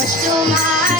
close still mine.